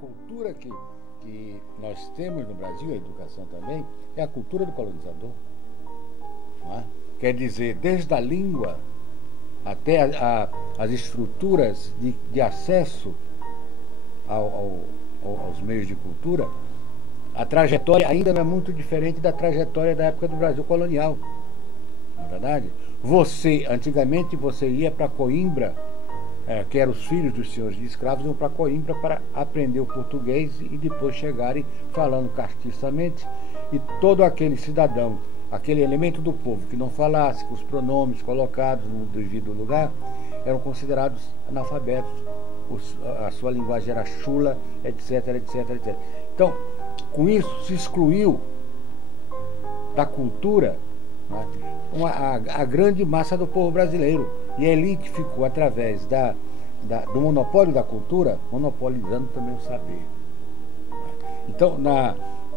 cultura que nós temos no Brasil, a educação também, é a cultura do colonizador. Não é? Quer dizer, desde a língua até as estruturas de acesso aos meios de cultura, a trajetória ainda não é muito diferente da trajetória da época do Brasil colonial. Não é verdade? Antigamente você ia para Coimbra, que eram os filhos dos senhores de escravos, iam para Coimbra para aprender o português e depois chegarem falando castiçamente, e todo aquele cidadão, aquele elemento do povo que não falasse, com os pronomes colocados no devido lugar, eram considerados analfabetos. A sua linguagem era chula, etc, etc, etc. Então, com isso se excluiu da cultura, né, a grande massa do povo brasileiro. E a elite ficou, através do monopólio da cultura, monopolizando também o saber. Então,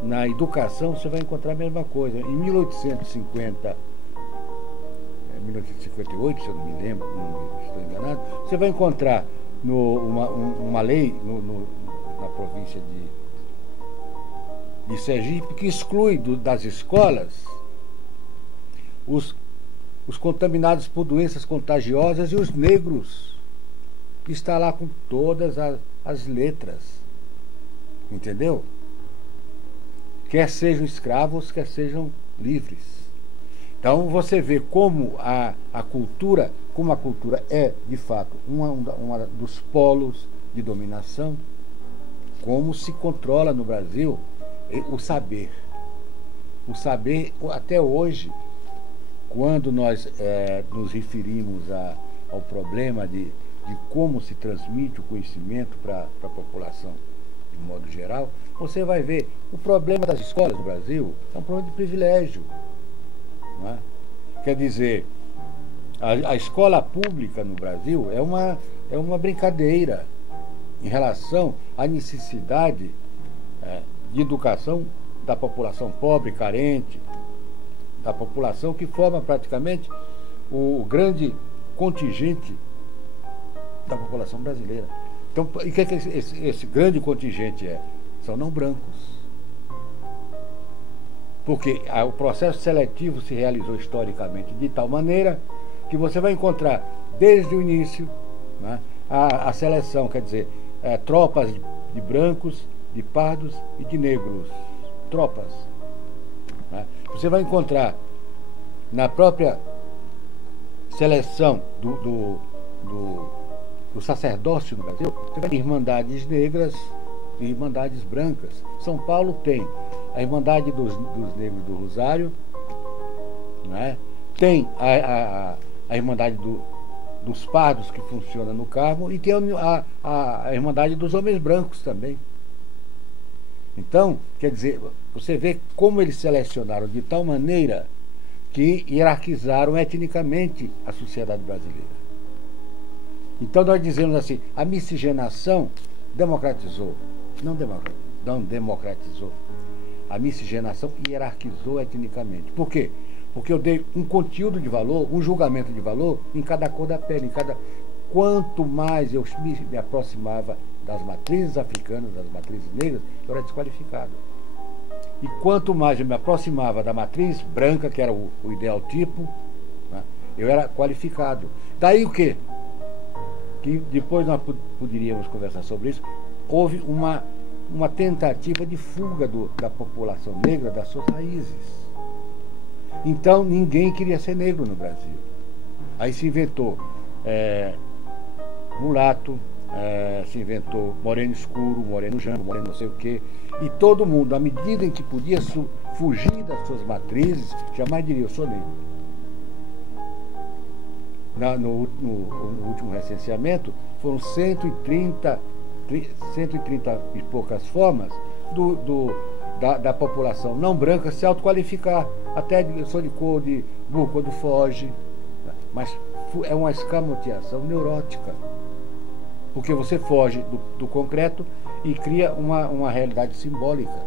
na educação, você vai encontrar a mesma coisa. Em 1858, se eu não me lembro, não estou enganado, você vai encontrar uma lei na província de Sergipe que exclui das escolas os contaminados por doenças contagiosas e os negros, que está lá com todas as letras. Entendeu? Quer sejam escravos, quer sejam livres. Então você vê como a cultura é, de fato, uma dos polos de dominação, como se controla no Brasil o saber. O saber, até hoje, quando nós nos referimos ao problema de como se transmite o conhecimento para a população de modo geral, você vai ver o problema das escolas do Brasil é um problema de privilégio. Não é? Quer dizer, a escola pública no Brasil é uma brincadeira em relação à necessidade de educação da população pobre, carente, da população que forma praticamente o grande contingente da população brasileira. Então, e o que esse grande contingente é? São não brancos. Porque o processo seletivo se realizou historicamente de tal maneira que você vai encontrar, desde o início, né, a seleção, quer dizer, tropas de brancos, de pardos e de negros. Tropas. Né? Você vai encontrar na própria seleção do sacerdócio no Brasil, você vai ter irmandades negras e irmandades brancas. São Paulo tem a Irmandade dos Negros do Rosário, né? Tem a Irmandade dos Pardos, que funciona no Carmo, e tem a Irmandade dos Homens Brancos também. Então, quer dizer, você vê como eles selecionaram de tal maneira que hierarquizaram etnicamente a sociedade brasileira. Então nós dizemos assim, a miscigenação democratizou. Não democratizou. A miscigenação hierarquizou etnicamente. Por quê? Porque eu dei um conteúdo de valor, um julgamento de valor em cada cor da pele, Quanto mais eu me aproximava das matrizes africanas, das matrizes negras, eu era desqualificado. E quanto mais eu me aproximava da matriz branca, que era o ideal tipo, né, eu era qualificado. Daí o quê? Que depois nós poderíamos conversar sobre isso. Houve uma tentativa de fuga da população negra das suas raízes. Então ninguém queria ser negro no Brasil. Aí se inventou mulato, se inventou moreno escuro, moreno jango, moreno não sei o quê. E todo mundo, à medida em que podia fugir das suas matrizes, jamais diria, eu sou negro. No último recenseamento, foram 130 e poucas formas da população não branca se autoqualificar. Até eu sou de cor de burro quando foge. Mas é uma escamoteação neurótica. Porque você foge do concreto e cria uma realidade simbólica.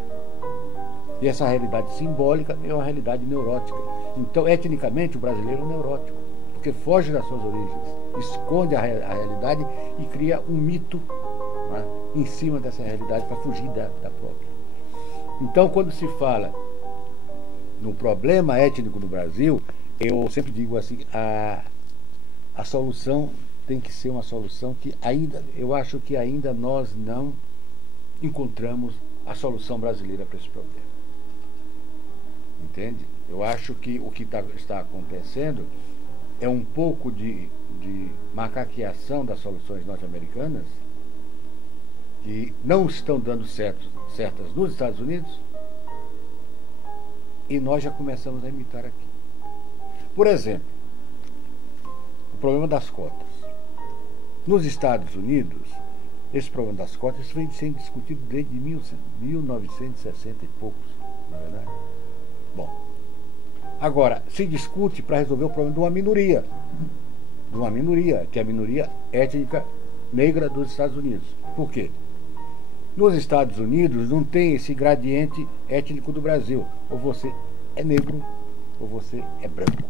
E essa realidade simbólica é uma realidade neurótica. Então, etnicamente, o brasileiro é neurótico. Porque foge das suas origens, esconde a realidade e cria um mito, né, em cima dessa realidade para fugir da própria. Então, quando se fala no problema étnico no Brasil, eu sempre digo assim, a solução tem que ser uma solução que eu acho que ainda nós não encontramos a solução brasileira para esse problema. Entende? Eu acho que o que está acontecendo é um pouco de macaqueação das soluções norte-americanas, que não estão dando certas nos Estados Unidos, e nós já começamos a imitar aqui. Por exemplo, o problema das cotas. Nos Estados Unidos, esse problema das cotas vem sendo discutido desde 1960 e poucos, na verdade. Bom, agora, se discute para resolver o problema de uma minoria, que é a minoria étnica negra dos Estados Unidos. Por quê? Nos Estados Unidos não tem esse gradiente étnico do Brasil. Ou você é negro, ou você é branco.